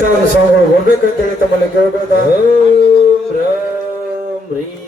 ಸ್ವಾಮಿಗಳು ಹೋಗ್ಬೇಕಂತ ಹೇಳಿ ತಮ್ಮಲ್ಲಿ ಕೇಳ್ಬೋದ. ಓಂ ರಾಮ್ ರೀಂ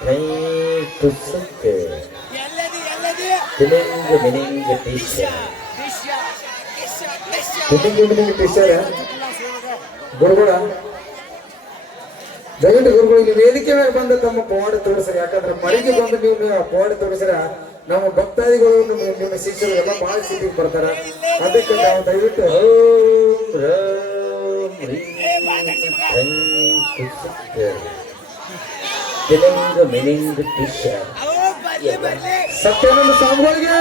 ಕ್ಲೈಂ ತುಸ್ಸಕ್ಕೆ ತಿಲಿಂಗ ಮಿನಿಂಗ ಟಿಶ್ಯ ತಿಂಡಿಗೆ ಟೀಚರ್ ಗುರುಗಳ ದಯವಿಟ್ಟು ಗುರುಗಳು ಇಲ್ಲಿ ವೇದಿಕೆ ಮೇಲೆ ಬಂದು ತಮ್ಮ ಪವಾಡ ತೋರಿಸ್ರಿ. ಯಾಕಂದ್ರೆ ಮರಿಗೆ ಬಂದು ನೀವು ಪವಾಡ ತೋರಿಸ್ರ ನಮ್ಮ ಭಕ್ತಾದಿಗಳು ನಿಮ್ಮ ಶಿಷ್ಯರು ಎಲ್ಲ ಬಹಳ ಸಿಟಿಗೆ ಬರ್ತಾರ. ಅದಕ್ಕೆ ನಾವು ದಯವಿಟ್ಟು ಓಂ ರಾಮ್ ರೀಂ ಕ್ಲೈಂ ತುಸ್ಸಕ್ಕೆ ತಿಲಿಂಗ ಮಿನಿಂಗ ಟಿಶ್ಯ ಸತ್ಯಾನಂದ ಸ್ವಾಮಿಗಳಿಗೆ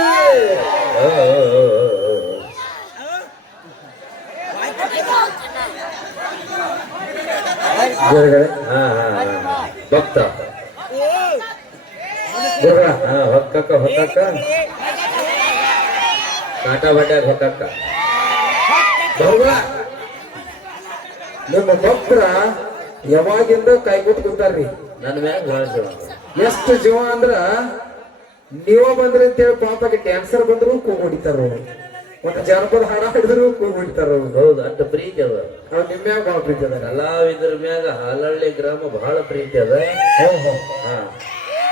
ಭಕ್ತ ಹೊಕ್ಕಕ್ಕ ಹೊಕ್ಕಕ್ಕ ಕಾಟಾ ಬಡ್ಯಾಗ ಹೊಕ್ಕಕ್ಕ ನಿಮ್ಮ ಭಕ್ತರ ಯಾವಾಗಿಂದ ಕಾಯ್ಕೊಟ್ ಕೂತಾರ್ರಿ. ನನ್ನ ಮ್ಯಾಗ ಭಾಳ ಎಷ್ಟು ಜೀವ ಅಂದ್ರ ನೀವ ಬಂದ್ರಿ ಅಂತೇಳಿ ಪಾಪಕ್ಕೆ ಕ್ಯಾನ್ಸರ್ ಬಂದ್ರು ಕೂಗ್ ಹೊಡಿತಾರ, ಮತ್ತೆ ಜಾನಪದ ಹಾಡ ಹಿಡಿದ್ರು ಕೂಗ್ ಹೊಡಿತಾರ. ಹೌದು, ಅಷ್ಟು ಪ್ರೀತಿ ಅದ. ಅವ್ರು ನಿಮ್ಮ ಮ್ಯಾಗ ಭಾಳ ಪ್ರೀತಿ ಅದ. ಕಲಾವಿದರ ಮ್ಯಾಗ ಹಾಲಹಳ್ಳಿ ಗ್ರಾಮ ಬಹಳ ಪ್ರೀತಿ ಅದ.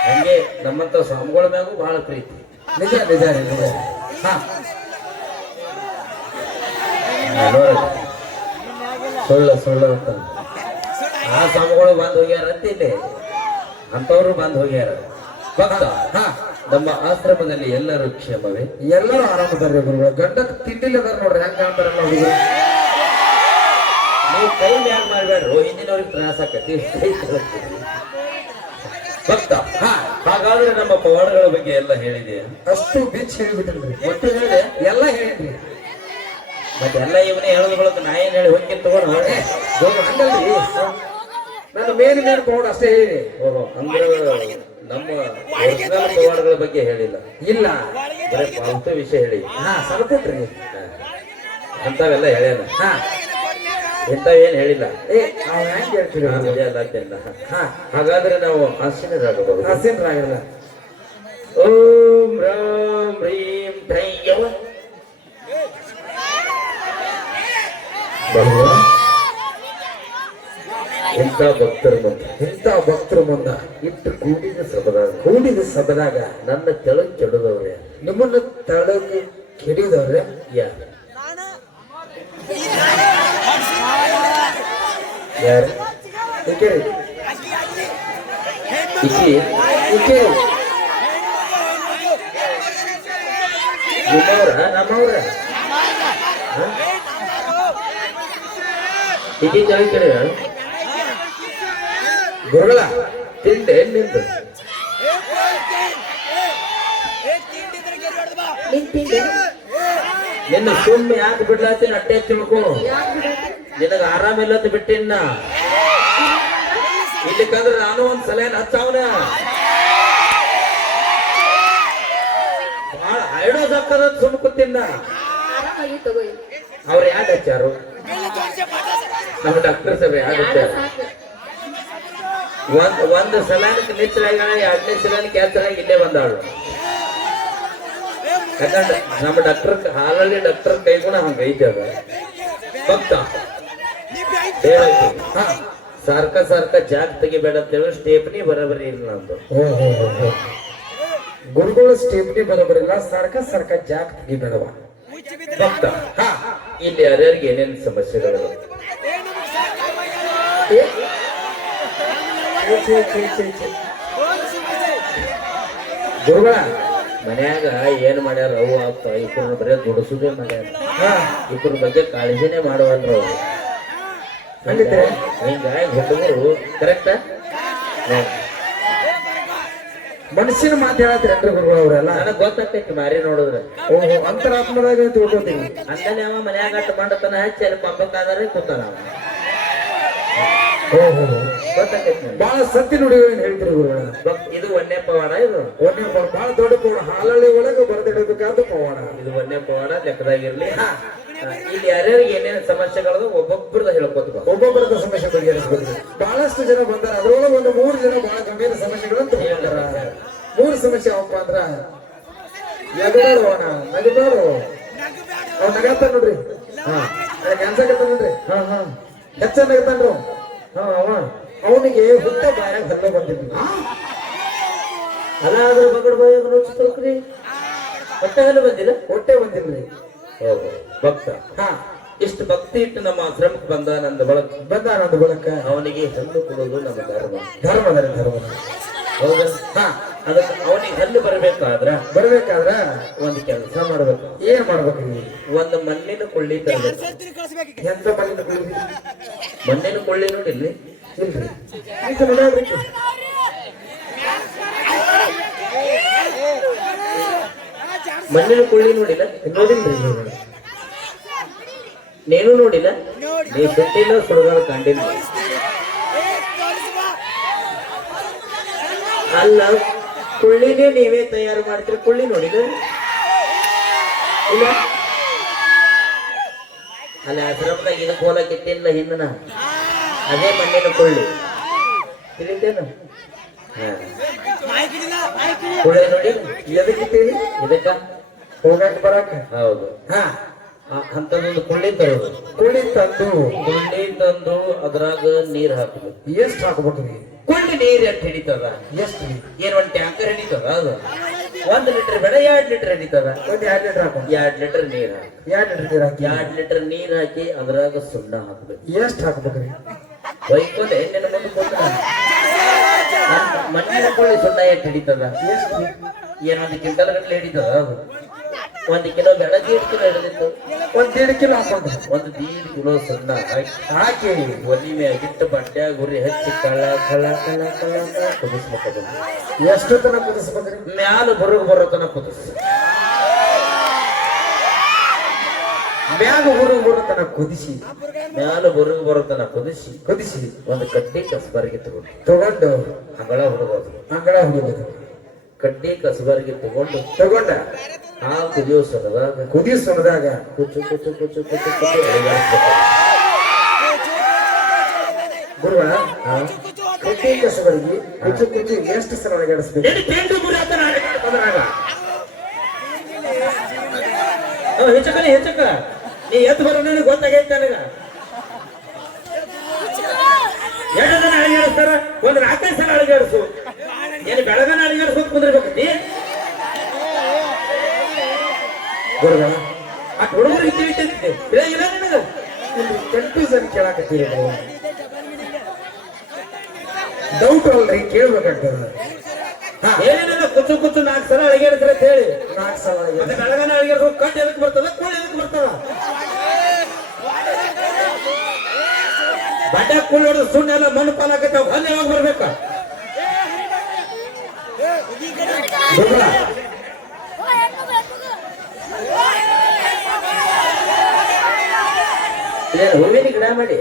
ಹಂಗೆ ನಮ್ಮಂತ ಸ್ವಾಮಿಗಳ ಮ್ಯಾಗೂ ಬಹಳ ಪ್ರೀತಿ. ನಿಜ ನಿಜ ನಿಜ. ಸುಳ್ಳು ಅಂತ ಆ ಸ್ವಾಮಿಗಳು ಬಂದ್ ಹೋಗ್ಯಾರ ಅಂತ ಇಲ್ಲಿ ಅಂತವ್ರು ಬಂದ್ ಹೋಗ್ಯಾರ. ಭಕ್ತ ನಮ್ಮ ಆಶ್ರಮದಲ್ಲಿ ಎಲ್ಲರೂ ಕ್ಷೇಮವೇ? ಎಲ್ಲರೂ ಆರಾಮದಾರ್ರಿ ಗುರುಗಳು. ಗಂಡಕ್ ತಿಂಡಿಲಿ ಅದಾರ ನೋಡ್ರಿ, ಹೆಂಗ ಕಾಣ್ತಾರಲ್ಲ ಹುಡುಗರು. ನೀವು ಕೈ ಮ್ಯಾಗ ಮಾಡ್ಬೇಡ್ರು, ಹಿಂದಿನವ್ರಿಗೆ ತ್ರಾಸ ಆಕತಿ. ಭಕ್ತ ಹಾಗಾದ್ರೆ ನಮ್ಮ ಪವಾಡಗಳ ಬಗ್ಗೆ ಎಲ್ಲ ಹೇಳಿದೆ. ಅಷ್ಟು ಬಿಚ್ಚಿ ಹೇಳಿಬಿಟ್ರಿ. ಒಟ್ಟು ಹೇಳಿದೆ, ಎಲ್ಲ ಹೇಳಿದ್ರಿ. ಮತ್ತೆ ಎಲ್ಲ ಇವನೇ ಹೇಳೋದ್ರೊಳಗೆ ನಾ ಏನ್ ಹೇಳಿ ಹೋಗಿ ತಗೊಂಡು ಹಂಗಲ್ರಿ, ನಾನು ಮೇನ್ ಪವಾಡ ಅಷ್ಟೇ ಹೇಳಿ. ಅಂದ್ರೆ ನಮ್ಮ ಒರಿಜಿನಲ್ ಪವಾಡಗಳ ಬಗ್ಗೆ ಹೇಳಿಲ್ಲ. ಇಲ್ಲ, ಬರೀ ಪಾಲ್ತು ವಿಷಯ ಹೇಳಿ. ಸ್ವಲ್ಪಟ್ರಿ ಅಂತವೆಲ್ಲ ಹೇಳ್ಯಾನ. ಇಂಥವೇನ್ ಹೇಳಿಲ್ಲ. ಹೆಂಗ್ ಹೇಳ್ತೀರಿ? ಹಾಗಾದ್ರೆ ನಾವು ಆಸೀನರಾಗಬಹುದು. ಆಸೀನರಾಗಲ್ಲ. ಓಂ ರಾಮ್ ರೀಂ ತ್ರಯ್ಯವ ಇಂಥ ಭಕ್ತರ ಮುಂದ ಇಟ್ಟು ಕೂಡಿದ ಸಭದಾಗ ನನ್ನ ತೆಳಗ್ ಕೆಡದವ್ರೆ, ನಿಮ್ಮನ್ನ ತೆಳಗ್ ಕೆಡಿದವ್ರೆ. ಯಾರು? ಈಕೆ ನಿಮ್ಮವ್ರ ನಮ್ಮವ್ರ ಈಕೆ ತೆಳಗ್ ಕೆಡ ಗುರುಗಳ ತಿಂಡೆ ನಿಂದು ನಿನ್ನ ಸುಮ್ಮನೆ ಯಾಕೆ ಬಿಡ್ಲಾತೀನಿ ಅಟ್ಟೆ ತಿಳ್ಕೊ. ನಿನಗ ಆರಾಮಿಲ್ಲದ ಬಿಟ್ಟಿನ್ನ ಇಲ್ಲಿಕಂದ್ರೆ ನಾನು ಒಂದ್ ಸಲ ಹಚ್ಚವನ ಭಾಳ ಐಡೋಸ್ ಹಾಕದ ಸುಮ್ ಕೂತಿನ್ನ. ಅವ್ರು ಯಾಕೆ ಹಚ್ಚಾರು? ನಮ್ಮ ಡಾಕ್ಟರ್ ಸಭೆ ಯಾಕೆ ಹಚ್ಚಾರ? ಒಂದು ಸಲನಕ್ಕೆ ನಿಚ್ಚರಾಗ, ಎರಡನೇ ಸಲನಕ್ಕೆ ಎಚ್ಚರಾಗಿ ಇಲ್ಲೇ ಬಂದಾಳು. ಯಾಕಂದ್ರೆ ನಮ್ಮ ಡಾಕ್ಟರ್ ಹಾಲಲ್ಲಿ ಡಾಕ್ಟರ್ ಕೈಗುಣ ಹಂಗ ಐತೆ ಅದ. ಭಕ್ತ ಸಾರ್ಕ ಜಾಗ ತೆಗಿಬೇಡ ಅಂತೇಳಿ ಸ್ಟೇಪ್ನಿ ಬರಬರಿ ಇಲ್ಲ ನಂದು. ಗುರುಗಳು ಸ್ಟೇಪ್ನಿ ಬರಬರಿಲ್ಲ, ಸಾರ್ಕ ಜಾಗ ತೆಗಿಬೇಡವ. ಭಕ್ತ ಇಲ್ಲಿ ಯಾರ್ಯಾರಿಗೆ ಏನೇನು ಸಮಸ್ಯೆಗಳು? ಗುರುಗಳ ಮನ್ಯಾಗ ಏನ್ ಮಾಡ್ಯಾರ ಅವು ಆಗ್ತ ಇಬ್ಬರನ್ನ ಬರೀ ದುಡಿಸುದೇ ಮಾಡ್ಯಾರ. ಇಬ್ಬರ ಬಗ್ಗೆ ಕಾಳಜಿನೇ ಮಾಡುವಲ್ರು ಅವ್ರು. ಹಿಂಗಾಗಿ ಹುಡುಗರು ಕರೆಕ್ಟ ಮನುಷ್ಯನ ಮಾತು ಹೇಳತ್ತೀರೇನ್ರಿ ಗುರುಗಳು ಅವರೆಲ್ಲ? ನನಗ್ ಗೊತ್ತಾಗ್ತೈತಿ ಮಾರಿ ನೋಡಿದ್ರೆ. ಓಹೋ, ಅಂತರಾತ್ಮದಾಗ ತಿಳ್ಕೊತೀನಿ. ಅಂತಾನೆ ಅವ ಮನ್ಯಾಗ ಅಟ್ಟ ಮಾಡತನ ಹಚ್ಚಿ ಅಲ್ಲಿ ಪಂಪಕ್ಕಾದ್ರೆ ಕೂತಾನ. ಗೊತ್ತಾಗ್ತೈತಿ. ಬಹಳ ಸತ್ಯ ನುಡಿಗಳನ್ನ ಹೇಳ್ತೀರಿ ಗುರುಗಳ. ಇದು ಒಂದೇ ಪವಾಡ. ಇದು ಒಂದೇ ಬಹಳ ದೊಡ್ಡ ಪವಾಡ. ಹಾಲಳ್ಳಿ ಒಳಗೆ ಬರೆದಿಡಬೇಕಾದ ಪವಾಡ. ಇದು ಒಂದೇ ಪವಾಡ ಲೆಕ್ಕದಾಗಿರ್ಲಿ. ಇಲ್ಲಿ ಯಾರ್ಯಾರಿಗೆ ಏನೇನು ಸಮಸ್ಯೆಗಳು ಒಬ್ಬೊಬ್ಬರದ ಹೇಳ್ಕೊತ ಒಬ್ಬೊಬ್ಬರದ ಸಮಸ್ಯೆ ಬಗೆಹರಿಸಬೇಕು. ಬಹಳಷ್ಟು ಜನ ಬಂದಾರ, ಅದ್ರೊಳಗೆ ಒಂದು 3 ಜನ ಬಹಳ ಗಂಭೀರ ಸಮಸ್ಯೆಗಳನ್ನು ತಗೊಂಡಾರ. 3 ಸಮಸ್ಯೆ ಯಾವಪ್ಪ ಅಂದ್ರ ನಗಬೇಡ, ಅವ್ನು ನಗತ್ತ ನೋಡ್ರಿ. ಕ್ಯಾನ್ಸರ್ ನೋಡ್ರಿ. ಹಾ ಹಾ ಹೆಚ್ಚನ್ನಾಗಿದ್ದಾನ್ರು ಹಾ ಅವ ಅವನಿಗೆ ಹುಟ್ಟ ಬಾಯಾಗ ಹಲ್ಲು ಬಂದಿದ್ವಿ ಅಲ್ಲ ಆದ್ರೆ ಬಗಡ್ ಬಾಯಾಗ ನೋಡ್ರಿ ಹೊಟ್ಟೆ ಹಲ್ಲು ಬಂದಿಲ್ಲ ಹೊಟ್ಟೆ ಬಂದಿಲ್ರಿ ಹೌದು ಭಕ್ತ ಹಾ ಇಷ್ಟು ಭಕ್ತಿ ಇಟ್ಟು ನಮ್ಮ ಆಶ್ರಮಕ್ಕೆ ಬಂದ ನಂದು ಬಳಕ ಬಂದ ನಂದು ಬಳಕ ಅವನಿಗೆ ಹಲ್ಲು ಕೊಡೋದು ನಮ್ಮ ಧರ್ಮ ಧರ್ಮ ಹೌದಾ ಹಾ ಅದಕ್ಕೆ ಅವನಿಗೆ ಹಲ್ಲು ಬರ್ಬೇಕಾದ್ರ ಬರ್ಬೇಕಾದ್ರ ಒಂದು ಕೆಲಸ ಮಾಡ್ಬೇಕು ಏನ್ ಮಾಡ್ಬೇಕ್ರಿ ಒಂದು ಮಣ್ಣಿನ ಕೊಳ್ಳಿ ತರಬೇಕು ಎಂತ ಮಣ್ಣಿನ ಕುಳಿ ಮಣ್ಣಿನ ಕೊಳ್ಳಿ ನೋಡಿಲ್ಲಿ ಇಲ್ರಿ ಈಗ ನೋಡ್ರಿ ಮಣ್ಣಿನ ಕೊಳ್ಳಿ ನೋಡಿಲ್ಲ ನೋಡಿಲ್ರಿ ನೀನು ನೋಡಿಲ್ಲ ನೀ ಸುಟ್ಟಿಲ್ಲ ಸುಡುಗಾಡ ಕಂಡಿಲ್ಲ ಅಲ್ಲ ಕೊಳ್ಳಿನೇ ನೀವೇ ತಯಾರು ಮಾಡ್ತೀರಿ ಕೊಳ್ಳಿ ನೋಡಿಲ್ಲ ಇಲ್ಲ ಅಲ್ಲ ಆಶ್ರಮದಾಗ ಇದಕ್ಕೆ ಹೋಲಕ್ಕೆ ಇಟ್ಟಿಲ್ಲ ಹಿಂದನ ಅದೇ ಮಣ್ಣಿನ ಕೊಳ್ಳಿ ತಿಳಿತೇನು ಕೊಳ್ಳಿ ನೋಡಿ ಎದಕ್ಕಿಟ್ಟೀರಿ ಇದಕ್ಕ ಹೋಗಾಕ ಬರಾಕ ಹೌದು ಹಾ ಅಂತದೊಂದು ಕೊಳ್ಳಿ ತರೋದು ಕುಳಿ ತಂದು ಕೊಳ್ಳಿ ತಂದು ಅದ್ರಾಗ ನೀರ್ ಹಾಕುದು ಎಷ್ಟ್ ಹಾಕ್ಬೇಕ್ರಿ ಕೊಳ್ಳಿ ನೀರ್ ಎಷ್ಟು ಹಿಡಿತದ ಎಷ್ಟ್ ಏನ್ ಒಂದ್ ಟ್ಯಾಂಕರ್ ಹಿಡಿತದ ಅದು 1 ಲೀಟರ್ ಬೇಡ 2 ಲೀಟರ್ ಹಿಡಿತದ ಒಂದ್ 2 ಲೀಟರ್ ಹಾಕೋಣ 2 ಲೀಟರ್ ನೀರ್ ಹಾಕಿ 2 ಲೀಟರ್ ಹಾಕಿ 2 ಲೀಟರ್ ನೀರ್ ಹಾಕಿ ಅದ್ರಾಗ ಸುಣ್ಣ ಹಾಕ್ಬೇಕು ಎಷ್ಟ್ ಹಾಕ್ಬೇಕ್ರಿ ಬೈಕೊಂಡೆ ನಿನ್ನ ಮುಂದೆ ಕೊಟ್ಟ ಮಣ್ಣಿನ ಕೊಳ್ಳಿ ಸುಣ್ಣ ಎಷ್ಟು ಹಿಡಿತದ ಎಷ್ಟ್ ಏನೊಂದು ಕ್ವಿಂಟಲ್ ಗಟ್ಟಲೆ ಹಿಡಿತದ ಅದು 1 ಕಿಲೋ ಬೆಳಗ್ಗೆ 2 ಕಿಲೋ ಹಿಡಿದಿತ್ತು ಒಂದ್ 1.5 ಕಿಲೋ ಹಾಕೊಂಡ್ರಿ 1.5 ಕಿಲೋ ಸುಣ್ಣ ಹಾಕಿ ಹಾಕಿ ಒಲಿ ಮ್ಯಾಗಿಟ್ಟು ಬಟ್ಟೆ ಗುರಿ ಹಚ್ಚಿ ಕಳ ಕಳ ಕಳ ಕಳ ಕುದಿಸ್ಬೇಕು ಎಷ್ಟು ತನ ಕುದಿಸ್ಬೇಕ್ರಿ ಮ್ಯಾಲ ಬರುಗ್ ಬರೋತನ ಕುದಿಸ್ ಮ್ಯಾಗ ಹುರು ತನ ಕುದಿಸಿ ಮ್ಯಾಲ ಬರುಗ್ ಬರೋತನ ಕುದಿಸಿ ಒಂದು ಕಡ್ಡಿ ಕಸಬಾರಿಗೆ ತಗೊಂಡು ಹಗಳ ಹುಡುಗೋದು ಅಂಗಳ ಹುಡುಗದು ಕಡ್ಡಿ ಕಸಬಾರಿಗೆ ತಗೊಂಡ ಆ ಕುದಿಯೋ ಸಲದಾಗ ಕುದಿಸೋದಾಗ ಕುಚ್ಚು ಕುಚ್ಚು ಕುಚ್ಚು ಕುಚ್ಚು ಕುಚ್ಚು ಅಳಿಗಾಡಿಸ್ಬೇಕು. ಗುರುಗಳ ಕಟ್ಟಿ ಕಸಬರಿಗೆ ಕುಚ್ಚು ಎಷ್ಟು ಸಲ ಅಲಗಡಿಸ್ಬೇಕು ಎಲ್ಲಿ ಪೇಂಟು ಗುರಿ ಆತನ ಅದ್ರಾಗ ಹೆಚ್ಚಕ ನೀ ಎದ್ದು ಬರೋ ನನಗೆ ಗೊತ್ತಾಗೈತೆ ನನಗ ಎರಡು ಜನ ಅಳಿಗಾಡಿಸ್ತಾರ ಒಂದು 4-5 ಸಲ ಅಳಿಗಾಡಿಸು ಏನು ಬೆಳಗನ ಅಳಿಗಾಡಿಸೋದು ಕುಂದ್ರಬೇಕಿ ಗುರುಗಳ ಆ ಹುಡುಗರಿಗೆ ತಿಳಿತೈತಿ ತಿಳಿಯಿಲ್ಲ ನಿನಗ ಕನ್ಫ್ಯೂಸನ್ ಕೇಳಾಕತ್ತೀರಿ ಡೌಟ್ ಅಲ್ರಿ ಕೇಳ್ಬೇಕಾಗ್ತದ ಏನೇನಿಲ್ಲ ಕುಚ್ಚು ಕುಚ್ಚು 4 ಸಲ ಅಳಿಗಾಡಿಸ್ರ ಅಂತ ಹೇಳಿ 4 ಸಲ ಮತ್ತೆ ಬೆಳಗನ ಅಳಿಗಾಡಿಸೋ ಕಟ್ ಎದಕ್ಕೆ ಬರ್ತದ ಕೂಳಿ ಎದಕ್ಕೆ ಬರ್ತದ ಬಡ್ಡ ಕೂಳಿ ಹೊಡೆದು ಸುಣ್ಣ ಎಲ್ಲ ಮಣ್ಣು ಪಾಲಾಕತ್ತಾವ ಹಲ್ಲು ಯಾವಾಗ ಬರ್ಬೇಕ ಗುರುಗಳ ಹೂವಿನ ಗಿಡ ಮಾಡಿ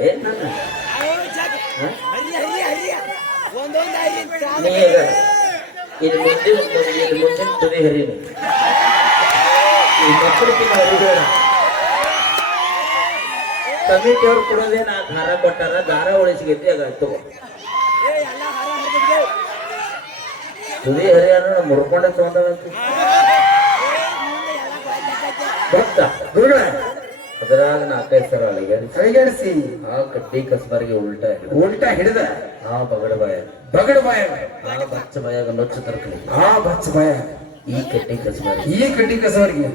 ಇದು ಮುಂದಿನ ತುದಿ ಹರಿನು ಈ ಮಕ್ಕಳಿಗೆ ಹರಿಬೇಡ ಕಮಿಟಿ ಅವ್ರು ಕೊಡೋದೇ 4 ಹಾರ ಕೊಟ್ಟಾರ ದಾರ ಉಳಿಸಿಗೈತಿ ಅದ ತಗೋ ತುದಿ ಹರಿಯನ್ನು ಮುರ್ಕೊಂಡೆ ತಗೊಂಡಂತ ಭಕ್ತ ಗುರುಗಳ ಅದ್ರಾಗ 4-5 ಸಲ ಅಲಗಡಿಸಿ ಆ ಕಡ್ಡಿ ಕಸ್ಬಾರಿಗೆ ಉಲ್ಟಾ ಹಿಡಿದ ಆ ಬಗಡ ಬಾಯ ಆ ಬಚ್ಚ ಬಾಯಾಗ ನೊಚ್ಚು ತರ್ಕಲಿ ಆ ಬಚ್ಚ ಬಾಯ ಈ ಕಡ್ಡಿ ಕಸ್ಬಾರಿ ಈ ಕಡ್ಡಿ ಕಸಬರಿಗೆ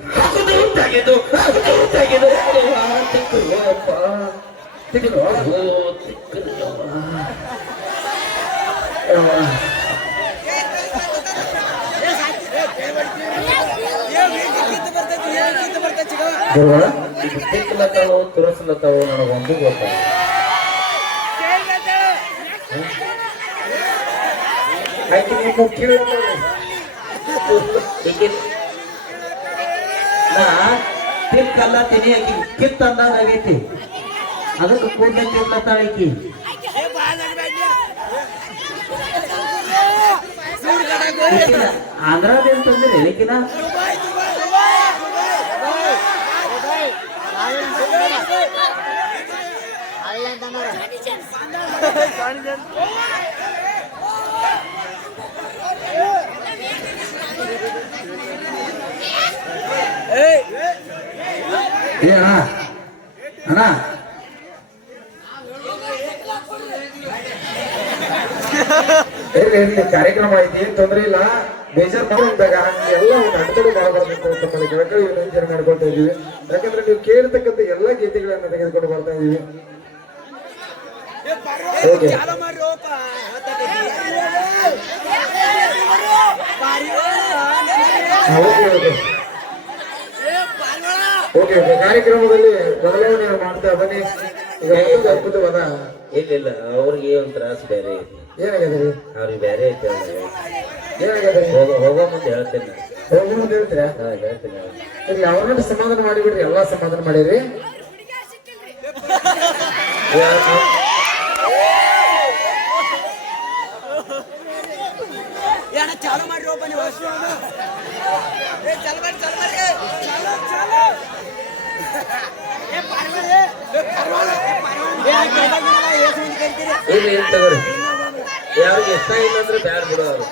ಗುರುಗಳ ತಿಕ್ಕಲತ್ತಾವು ತುರಸ್ಲತ್ತಾವು ನನಗೊಂದು ಗೊತ್ತಾಗ ಆಯ್ತು ನೀವು ಕೇಳ ನಾ ತಿಕ್ಕಲ್ಲ ತಿನಿ ಆಕಿ ಕಿತ್ತಂದಾಗ ಆಗೈತಿ ಅದಕ್ಕೆ ಕೂದಲ ತಿರ್ಲತ್ತಾಳ ಆಕಿ ಆಂಧ್ರದೇನ್ ತಂದಿರಿ ಏಕಿನ ಏ ಅಣ್ಣ ಇರ್ಲಿ ಕಾರ್ಯಕ್ರಮ ಐತಿ ಏನ್ ತೊಂದ್ರೆ ಇಲ್ಲ. ಬೇಜಾರ್ ಮಾಡಿದಾಗ ಎಲ್ಲ ಒಂದು ಅಡೆತಡೆ ಮಾಡಬಾರ್ದು ಅಂತ ತಮ್ಮಲ್ಲಿ ಕೇಳ್ಕೊಂಡು ವಿನಂತಿಯನ್ನು ಮಾಡ್ಕೊಳ್ತಾ ಇದೀವಿ. ಯಾಕಂದ್ರೆ ನೀವು ಕೇಳಿರ್ತಕ್ಕಂಥ ಎಲ್ಲಾ ಗೀತೆಗಳನ್ನ ತೆಗೆದುಕೊಂಡು ಬರ್ತಾ ಇದೀವಿ. ಓಕೆ ಓಕೆ ಓಕೆ ಕಾರ್ಯಕ್ರಮದಲ್ಲಿ ಬದಲಾವಣೆಯನ್ನು ಮಾಡ್ತಾ ಬನ್ನಿ. ಈಗ ಮತ್ತೊಂದು ಅದ್ಭುತವಾದ ಇಲ್ಲ ಅವ್ರಿಗೆ ಒಂದು ತ್ರಾಸ ಬೇರೆ ಐತಿ. ಏನಾಗ್ಯದ್ರಿ? ಅವ್ರಿಗೆ ಬೇರೆ ಐತಿ. ಏನಾಗ್ಯದ್ರಿ? ಹೋಗೋ ಮುಂದೆ ಹೇಳ್ತೇನೆ. ಹೋಗಿ ಮುಂದೆ ಹೇಳ್ತೀರಾ? ಹೇಳ್ತೇನೆ. ಇಲ್ಲಿ ಅವ್ರನ್ನ ಸಮಾಧಾನ ಮಾಡಿಬಿಡ್ರಿ. ಎಲ್ಲಾ ಸಮಾಧಾನ ಮಾಡಿರಿ. ಚಾಲು ಮಾಡ್ರಿ ಇಲ್ಲಿ ಏನ್ ತಗೋರಿ, ಯಾರಿಗೆ ಇಷ್ಟ ಇಲ್ಲ ಅಂದ್ರೆ ಬ್ಯಾಡ ಬಿಡೋರು.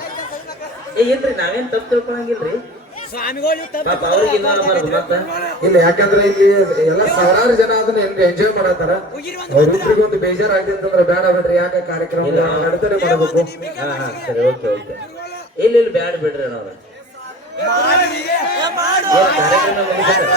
ಏನ್ರಿ ನಾವೇನ್ ತಪ್ಪು ತಿಳ್ಕೊಳಂಗಿಲ್ರಿ. ಪಾಪ ಅವ್ರಿಗೆ ಇಲ್ಲ ಬರ್ದು ಮತ್ತ ಇಲ್ಲ, ಯಾಕಂದ್ರೆ ಇಲ್ಲಿ ಎಲ್ಲ ಸಾವಿರಾರು ಜನ ಅದನ್ನ ಎಂಜಾಯ್ ಮಾಡತ್ತಾರ. ಅವ್ರಿಬ್ರಿಗೆ ಒಂದು ಬೇಜಾರ್ ಆಗ್ತಿತ್ತಂದ್ರೆ ಬೇಡ ಬಿಡ್ರಿ. ಯಾಕೆ ಕಾರ್ಯಕ್ರಮ ನಡೀತಾನೆ ಮಾಡಬೇಕು. ಹಾ ಸರಿ ಓಕೆ ಓಕೆ. ಇಲ್ಲಿ ಬ್ಯಾಡ ಬಿಡ್ರಿ ನಾವು ಕಾರ್ಯಕ್ರಮ ಮುಗಿಸ್ತಾರ.